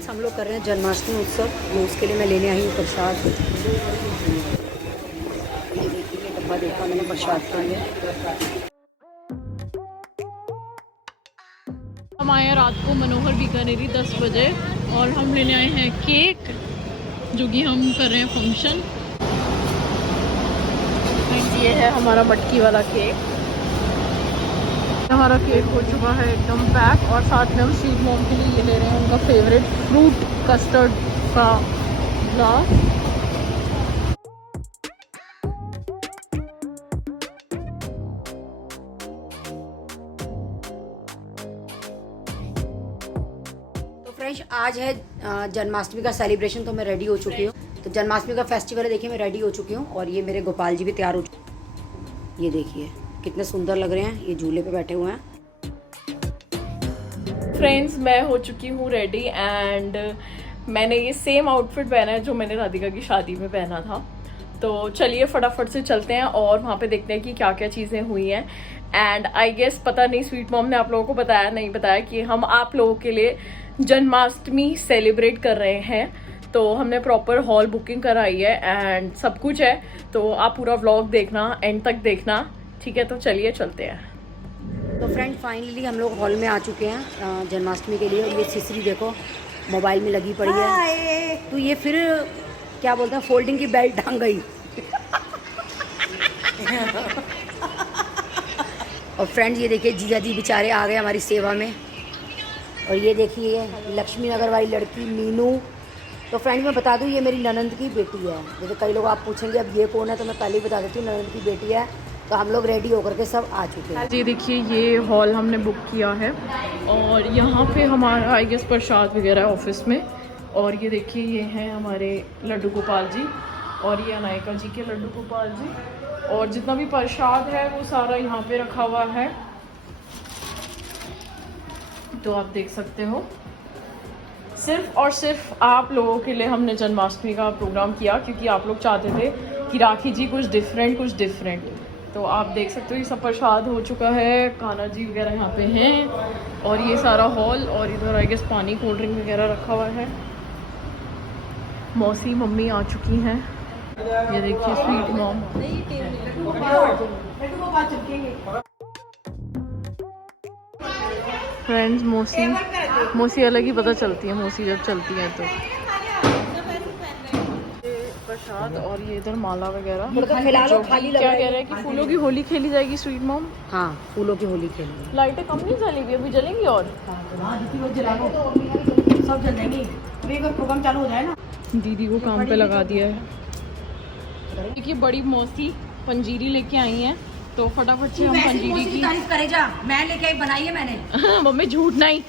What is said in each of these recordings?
Friends हम लोग कर रहे हैं जन्माष्टमी उत्सव, तो उसके लिए मैं लेने आई हूँ प्रसाद। ये देखिए डब्बा देखा मैंने प्रसाद के लिए। हम आए रात को मनोहर बीकानेरी 10 बजे और हम लेने आए हैं केक, जो कि हम कर रहे हैं फंक्शन। ये है हमारा मटकी वाला केक। हमारा केक हो चुका है एकदम पैक, और साथ में हम स्वीट मॉम के लिए ये ले रहे हैं उनका फेवरेट फ्रूट कस्टर्ड का ग्लास। तो फ्रेंड्स आज है जन्माष्टमी का सेलिब्रेशन, तो मैं रेडी हो चुकी हूँ। तो जन्माष्टमी का फेस्टिवल है, देखिए मैं रेडी हो चुकी हूँ। और ये मेरे गोपाल जी भी तैयार हो चुके, ये देखिए कितने सुंदर लग रहे हैं, ये झूले पे बैठे हुए हैं। फ्रेंड्स मैं हो चुकी हूँ रेडी, एंड मैंने ये सेम आउटफिट पहना है जो मैंने राधिका की शादी में पहना था। तो चलिए फटाफट से चलते हैं और वहाँ पे देखते हैं कि क्या क्या चीज़ें हुई हैं। एंड आई गेस पता नहीं स्वीट मॉम ने आप लोगों को बताया नहीं बताया कि हम आप लोगों के लिए जन्माष्टमी सेलिब्रेट कर रहे हैं। तो हमने प्रॉपर हॉल बुकिंग कराई है एंड सब कुछ है, तो आप पूरा व्लॉग देखना, एंड तक देखना, ठीक है। तो चलिए चलते हैं। तो फ्रेंड फाइनली हम लोग हॉल में आ चुके हैं जन्माष्टमी के लिए। ये सिसरी देखो मोबाइल में लगी पड़ी है, तो ये फिर क्या बोलते हैं फोल्डिंग की बेल्ट टांग गई। और फ्रेंड्स ये देखिए जीजा जी बेचारे आ गए हमारी सेवा में। और ये देखिए लक्ष्मी नगर वाली लड़की मीनू। तो फ्रेंड मैं बता दूं ये मेरी ननंद की बेटी है। जैसे कई लोग आप पूछेंगे अब ये कौन है, तो मैं पहले ही बता देती हूँ ननंद की बेटी है। तो हम लोग रेडी होकर के सब आ चुके हैं। जी देखिए ये हॉल हमने बुक किया है, और यहाँ पे हमारा आई गेस प्रसाद वगैरह है ऑफिस में। और ये देखिए ये हैं हमारे लड्डू गोपाल जी, और ये अनायका जी के लड्डू गोपाल जी। और जितना भी प्रसाद है वो सारा यहाँ पे रखा हुआ है, तो आप देख सकते हो। सिर्फ और सिर्फ आप लोगों के लिए हमने जन्माष्टमी का प्रोग्राम किया, क्योंकि आप लोग चाहते थे कि राखी जी कुछ डिफरेंट। तो आप देख सकते हो ये सब प्रसाद हो चुका है, कान्हा जी वगैरह यहाँ पे हैं, और ये सारा हॉल। और इधर आई गेस पानी कोल्ड ड्रिंक वगैरह रखा हुआ है। मौसी मम्मी आ चुकी हैं, ये देखिए स्वीट मॉम। फ्रेंड्स मौसी अलग ही पता चलती है, मौसी जब चलती है तो। प्रसाद और ये इधर माला वगैरह, जो कि क्या कह रहे हैं कि फूलों की होली खेली जाएगी स्वीट मॉम। हाँ फूलों की होली खेलेंगे। लाइटें कम नहीं जलेगी, अभी जलेंगी और सब जल जाएंगी, अभी एक प्रोग्राम चालू हो जाए ना। दीदी को काम पे लगा दिया है। देखिए बड़ी मौसी पंजीरी लेके आई हैं, तो फटाफट से हम पंजीरी की तारीफ करे जा, मैं लेके आई, बनाई है मैंने। मम्मी झूठ नहीं,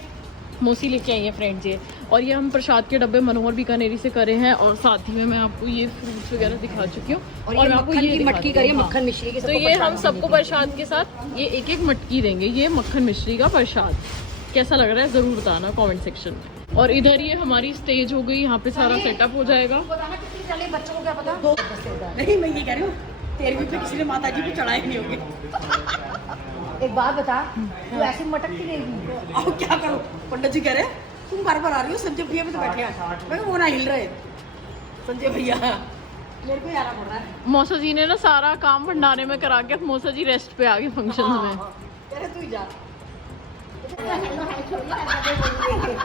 मौसी लेके आई है फ्रेंड्स ये। और ये हम प्रसाद के डब्बे मनोहर बीकानेरी से करे हैं, और साथ ही में मैं आपको ये फ्रूट्स वगैरह दिखा चुकी हूँ। और मैं आपको ये मटकी करिए मक्खन मिश्री की। तो ये हम सबको प्रसाद के साथ ये एक मटकी देंगे, ये मक्खन मिश्री का प्रसाद। कैसा लग रहा है ज़रूर बताना कमेंट सेक्शन में। और इधर ये हमारी स्टेज हो गई, यहाँ पे सारा सेटअप हो जाएगा। बच्चों को क्या पता। नहीं मैं ये कह रही हूँ, तेरहवीं पे किसी ने माता जी को चढ़ाए नहीं होंगे। एक बात बता, तू ऐसी मटकती रहेगी। अब क्या करो, पंडित जी कह रहे तुम बार बार आ रही हो, संजय भैया भी तो बैठे हैं। मैं वो ना हिल रहे संजय भैया, मेरे को आना पड़ रहा है। मौसा जी ने ना सारा काम भंडारे में करा के मौसा जी रेस्ट पे आ गए फंक्शन में। कह रहे तू ही जा।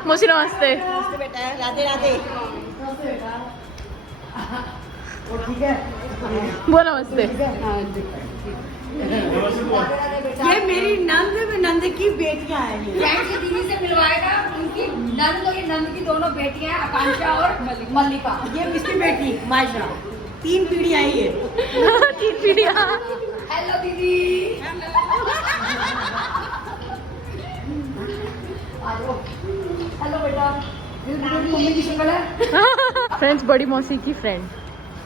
मौसी नमस्ते। नमस्ते बेटा, राधे राधे। ठीक है वो नमस्ते। ये मेरी नंद की बेटियां हैं। फ्रेंड्स दीदी से मिलवाएगा, उनकी नंद और ये नंद की दोनों बेटियां हैं, आकांक्षा और मल्लिका। ये इसकी बेटी माजरा, 3 पीढ़ी आई है। 3 पीढ़ियाँ। हेलो दीदी। हेलो बेटा, मम्मी की शक्ल है। फ्रेंड्स बड़ी मौसी की फ्रेंड।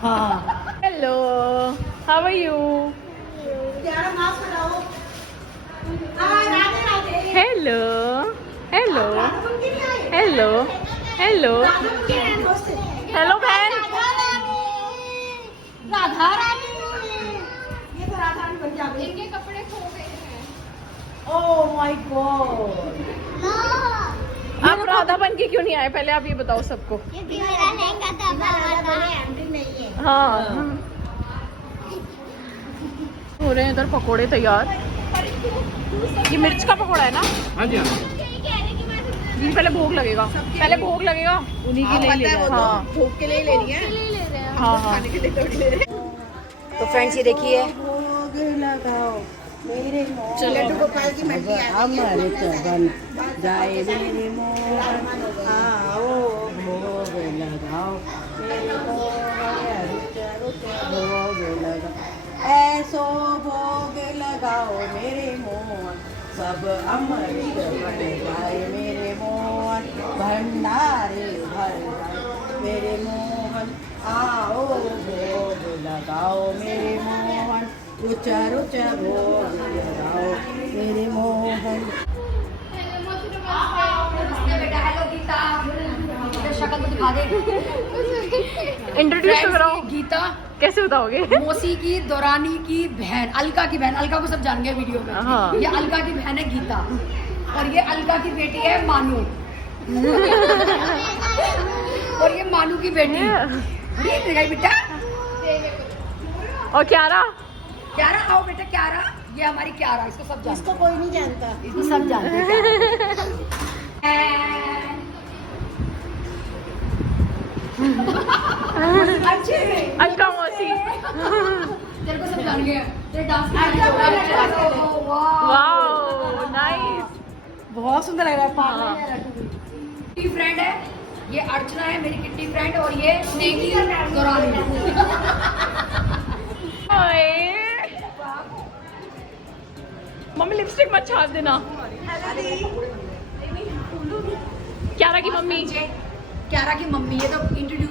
हाँ hello, how are you? Hello hello hello hello hello बहन। राधा रानी, ये तो राधा रानी बन जाएगी। इनके कपड़े खो गए हैं। Oh my God. आप राधा बन के क्यों नहीं आए, पहले आप ये बताओ सबको। क्योंकि मेरा लहंगा दबा हुआ था। हाँ हो रहे हैं इधर पकोड़े तैयार। ये मिर्च का पकोड़ा है ना? हाँ जी हाँ। जी पहले भोग लगेगा, पहले भोग लगेगा उन्हीं के लिए ले रहे हैं। हाँ भूख के लिए ले रही है, हाँ हाँ। खाने के लिए थोड़ी ले रहे हैं। तो फ्रेंड्स ये देखिए भोग लगाओ मेरे मोहन, लड्डू गोपाल की मंडी अमृत बन जाए मेरे मोहन, आओ भोग लगाओ मेरे मोहन, भोग लगाओ ऐसो भोग लगाओ मेरे मोहन, सब अमृत बन जाए मेरे मोहन, भंडारे भर जाए मेरे मोहन, आओ भोग लगाओ मेरे मोहन, रुचा रुचा भोग लगाओ मेरे मोहन। शक्ल तो दिखा दे। इंट्रोड्यूस तो कराओ। गीता कैसे बताओगे? मौसी की दौरानी की बहन, अलका की बहन। अलका को सब जान गए वीडियो में। हाँ। ये अलका की बहन है गीता, और ये अलका की बेटी है मानू। और ये मानू की बेटी ये बेटा। और क्यारा? क्यारा आओ बेटा, क्यारा ये हमारी क्यारा, इसको सब जानते इसको कोई नहीं जानता। हैं, इसको सब जानते हैं। अच्छे अलका मौसी। तेरे को सब जान गए, तेरे डांस वाओ नाइस। बहुत सुंदर लग रहा हाँ। है। किट्टी फ्रेंड है ये, अर्चना है मेरी किट्टी फ्रेंड, और ये स्नेही दौरानी। मम्मी लिपस्टिक मत छाप देना। क्यारा की मम्मी। क्यारा की मम्मी, ये तो इंट्रोड्यूस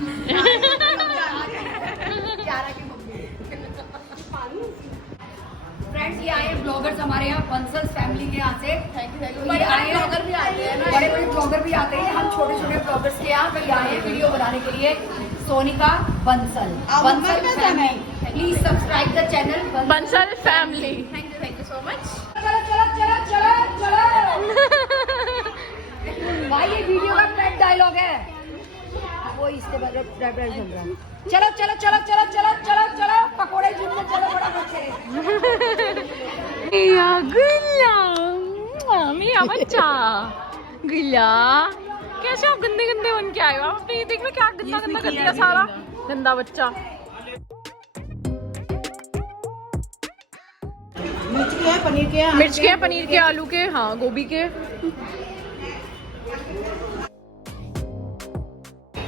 क्यारा की मम्मी। फ्रेंड्स ये आए ब्लॉगर्स हमारे यहाँ, बंसल फैमिली के यहाँ से। बड़े ब्लॉगर भी आते हैं ना, बड़े बड़े ब्लॉगर भी आते हैं, हम छोटे छोटे ब्लॉगर्स के यहाँ ये आए हैं वीडियो बनाने के लिए। Sonika Bansal, Bansal family, please subscribe the channel Bansal family. Thank you so much. चलो चलो चलो चलो चलो भाई ये वीडियो का ट्रैक डायलॉग है वो, इसके बाद ट्रैक डायलॉग चल रहा है। चलो चलो चलो चलो चलो चलो चलो पकोड़े जिनमें चलो बड़ा बच्चे। या गुल्ला मेरा बच्चा गुल्ला, कैसे आप गंदे गंदे बन के आए हो? आप अपने देख लो क्या गंदा गंदा कर दिया सारा, गंदा बच्चा। मिर्च के है, पनीर के है, मिर्च के, पनीर के, आलू के, हाँ गोभी के।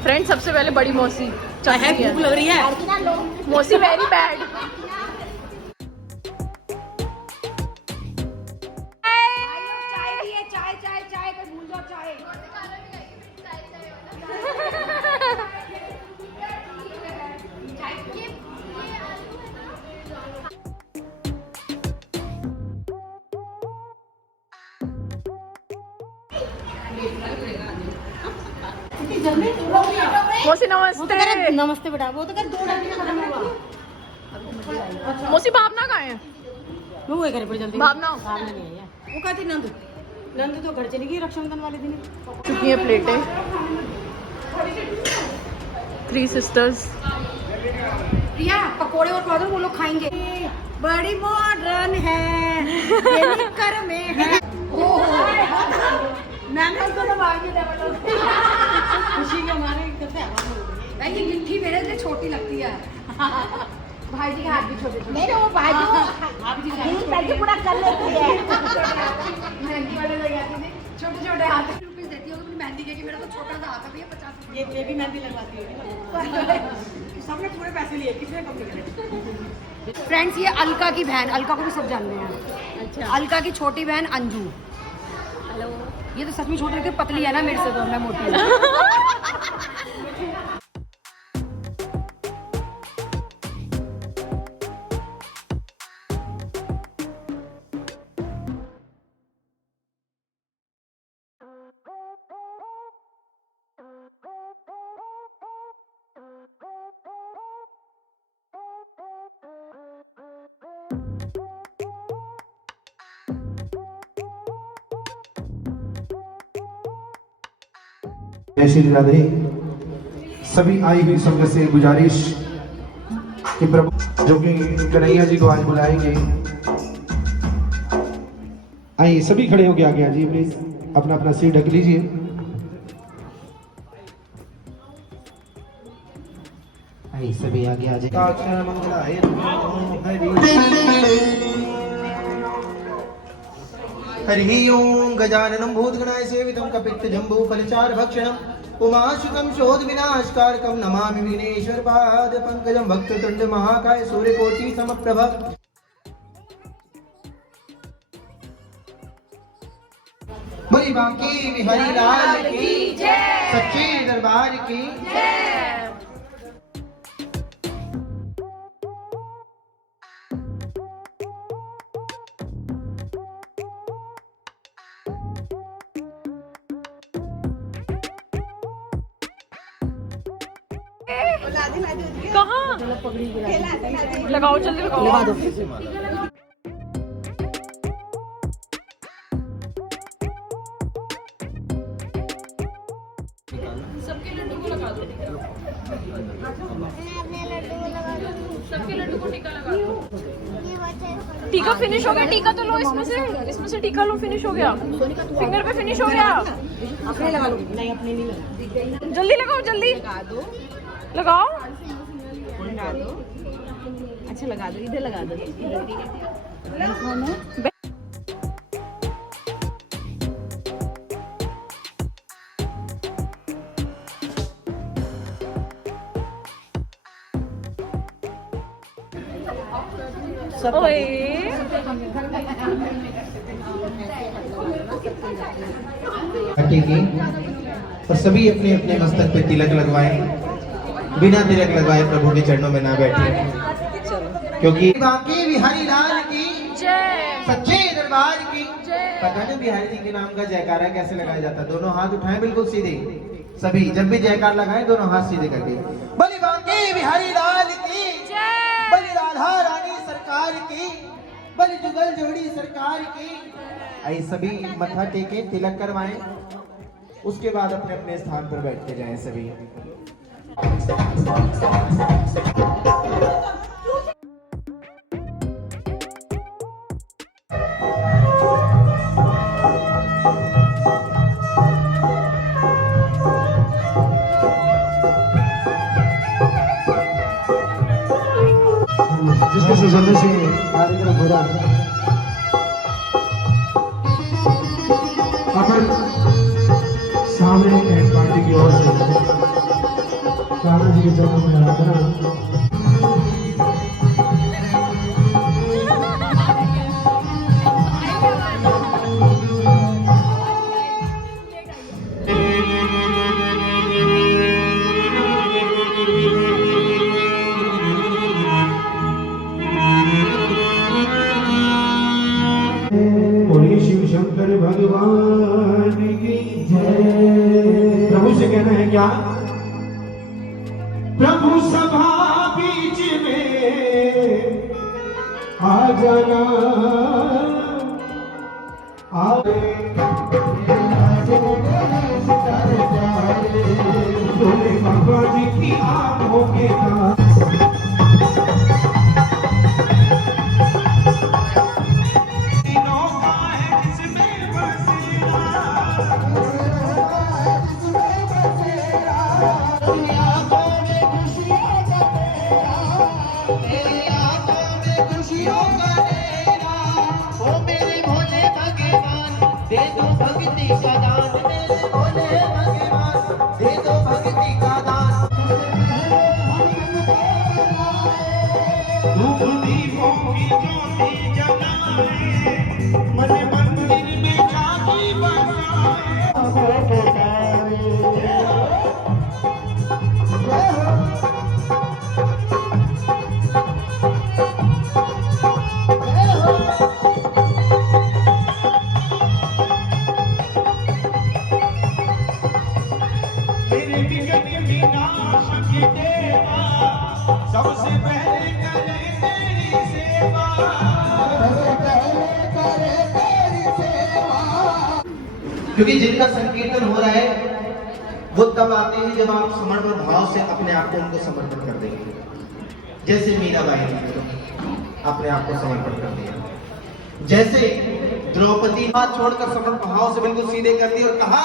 फ्रेंड सबसे पहले बड़ी मौसी है भूख लग रही है। मौसी वेरी बैड। चाय भी है, चाय चाय चाय कोई भूल जाओ चाय। मौसी नमस्ते। नमस्ते बेटा, वो तो कर 2 घंटे में खत्म होगा। मौसी भावना कहाँ है? वो घर पर जल्दी भावना सामने नहीं है। वो कहती नंद तो घर चली गई रक्षाबंधन वाले दिन। चुकी है प्लेटें। 3 सिस्टर्स। प्रिया पकोड़े और पाउडर वो लोग खाएंगे। बड़ी मॉडर्न है, ये निक्कर में है। मैंने उसको तो मार दिया खुशी के मारे करते हैं। भाई ये मिट्टी मेरे से छोटी लगती है। भाई जी के हाथ भी छोटे छोटे। मेरे वो बाजू आप जी पैसे पूरा कर लेती है। मेहंदी वाले लग जाती थी, छोटे छोटे हाथ रुपीज देती हो अपनी मेहंदी के, मेरा तो छोटा सा हाथ है भैया 50 ये भी मेहंदी लगवाती है। सबने पूरे पैसे लिए, किसने कम करे? फ्रेंड्स ये अलका की बहन, अलका को भी सब जानते हैं। अच्छा, अलका की छोटी बहन अंजू। हेलो। ये तो सच में छोटी लगती, पतली है ना मेरे से, तो मैं मोटी हूँ। जय श्री राधे। सभी आई हुई संगत से गुजारिश कि प्रभु जो कि कन्हैया जी को आज बुलाएंगे, आइए सभी खड़े होके आगे आ जाइए प्लीज, अपना अपना सीट ढक लीजिए। आइए सभी आगे आ जाइए। मंगलाय हरि ओम। गजाननं भूतगणाय सेवितं कपित्थजम्बो फलचार भक्षणम् उमाशुकं शोध विनाशकारकं नमामि विघ्नेश्वर पाद पंकजं वक्रतुंड महाकाय सूर्यकोटि समप्रभ। बोली बांके बिहारी लाल की जय, सच्चे दरबार की जय। कहाँ लगाओ, जल्दी लगाओ। लगा दो। सबके लड्डू को लगा दो। सबके लड्डू को टीका लगा दो। टीका फिनिश हो गया। टीका तो लो इसमें से टीका लो। फिनिश हो गया, फिंगर पे फिनिश हो गया। अपने लगा लो। नहीं अपने नहीं लगा। जल्दी लगाओ, जल्दी लगा दो, लगाओ। लगा दो। अच्छा लगा दो, इधर लगा दो। ओए हटेगी और सभी अपने अपने मस्तक पे तिलक लगवाएं। बिना तिलक लगाए प्रभु के चरणों में ना बैठे, क्योंकि बांके बिहारी लाल की जय, सच्चे दरबार की जय। पता नहीं बिहारी जी के नाम का जयकारा कैसे लगाया जाता है। दोनों हाथ उठाएं बिल्कुल सीधे, सभी जब भी जयकार लगाएं दोनों हाथ सीधे करके। बोली बांके बिहारी लाल की जय, बोली राधा रानी सरकार की, बोली जुगल जोड़ी सरकार की। आई सभी मत्था टेके तिलक करवाएं, उसके बाद अपने अपने स्थान पर बैठते जाएं सभी। जिसके सुजलने से कार्यक्रम हो रहा है, अपन सामने एक पार्टी की ओर से कान्हा जी के चरणों में आराधना। बोलिए शिव शंकर भगवान की जय। प्रभु से कहना है क्या? प्रभु सभा बीच में आ जाना, बोले बाबा जी की आंखों के सबसे पहले करे तेरी सेवा, क्योंकि जिनका संकीर्तन हो रहा है वो तब आते हैं जब आप समर्पण भाव से अपने आप को उनको समर्पण कर देंगे। जैसे मीराबाई ने अपने आप को समर्पण कर दिया, जैसे द्रौपदी हाथ छोड़कर समर्पण भाव से बिल्कुल सीधे कर दी और कहा,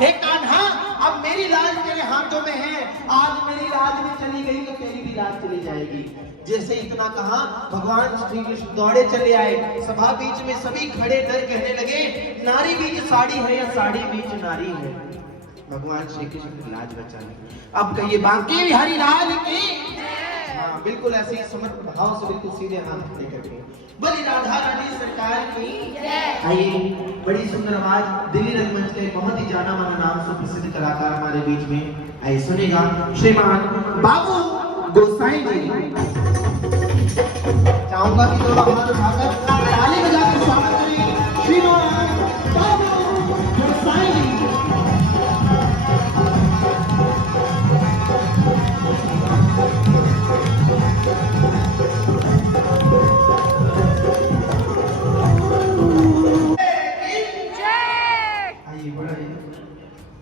हे कान्हा, अब मेरी लाज तेरे हाथों में है, आज मेरी लाज में चली गई तो तेरी भी लाज चली जाएगी। जैसे इतना कहा, भगवान श्री कृष्ण दौड़े चले आए, सभा बीच में सभी खड़े डर कहने लगे, नारी बीच साड़ी है या साड़ी बीच नारी है। भगवान श्री कृष्ण की लाज बचाने, अब कहिए बांके बिहारी लाल की। हाँ, बिल्कुल ऐसे ही समर्पण भाव से बिल्कुल सीधे हाथ खड़े करके बड़ी राधा रानी सरकार की। आइए, बड़ी सुंदर आवाज, दिल्ली रंगमंच के बहुत ही जाना माना नाम से प्रसिद्ध कलाकार हमारे बीच में, आइए सुनेगा श्रीमान बाबू गोसाई जी। चाहूंगा कि दोनों हाथ उठाकर ताली बजाकर स्वागत करें श्रीमान बाबू गोसाई जी।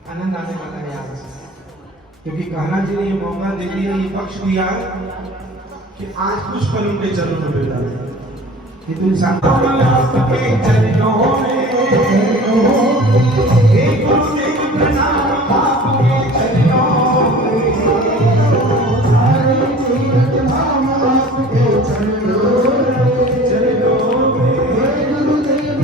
आनंद आने वाला है आज, क्योंकि कान्हा जी ने ये मौका दे दिया, ये बख्श दिया कि आज कुछ पल उनके चरणों में बिता दें। ये तो इंसान के चरणों में, हे गुरुदेव प्रणाम आपके चरणों में, सारे जगत हम आपके चरणों में, हे गुरुदेव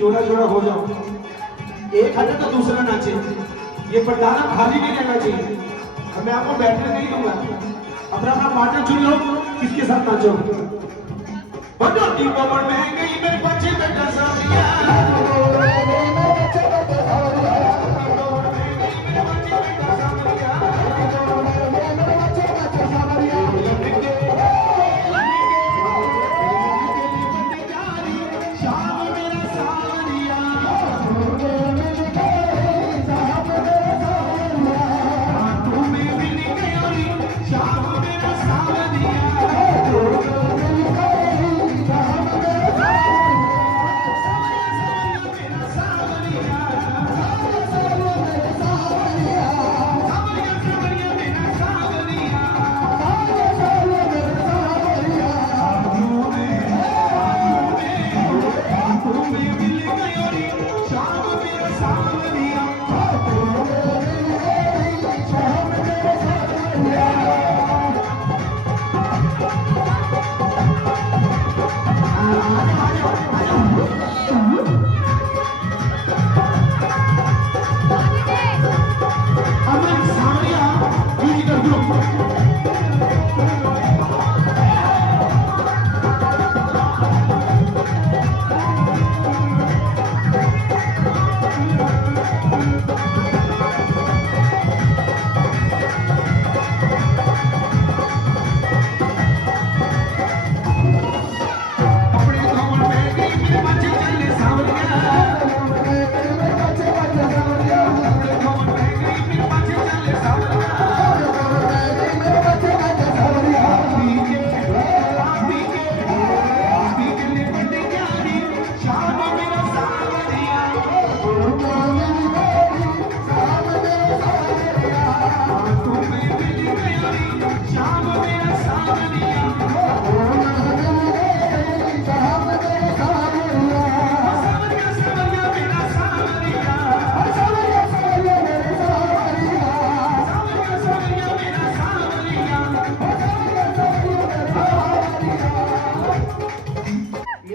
जोड़ा जोड़ा हो जाओ, एक हटे तो दूसरा नाचे, ये पंडाला खाली नहीं रहना चाहिए। अब मैं आपको बैठने नहीं दूंगा, अपना अपना पार्टनर चुन लो, किसके साथ नाचो। बटोटी कमर में गई मेरे बच्चे बेटा सारिया,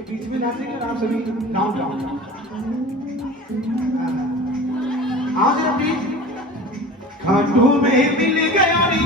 बीच में नाचेंगे और आप सभी डाउन डाउन। आज प्लीज खाटू में मिल गया नी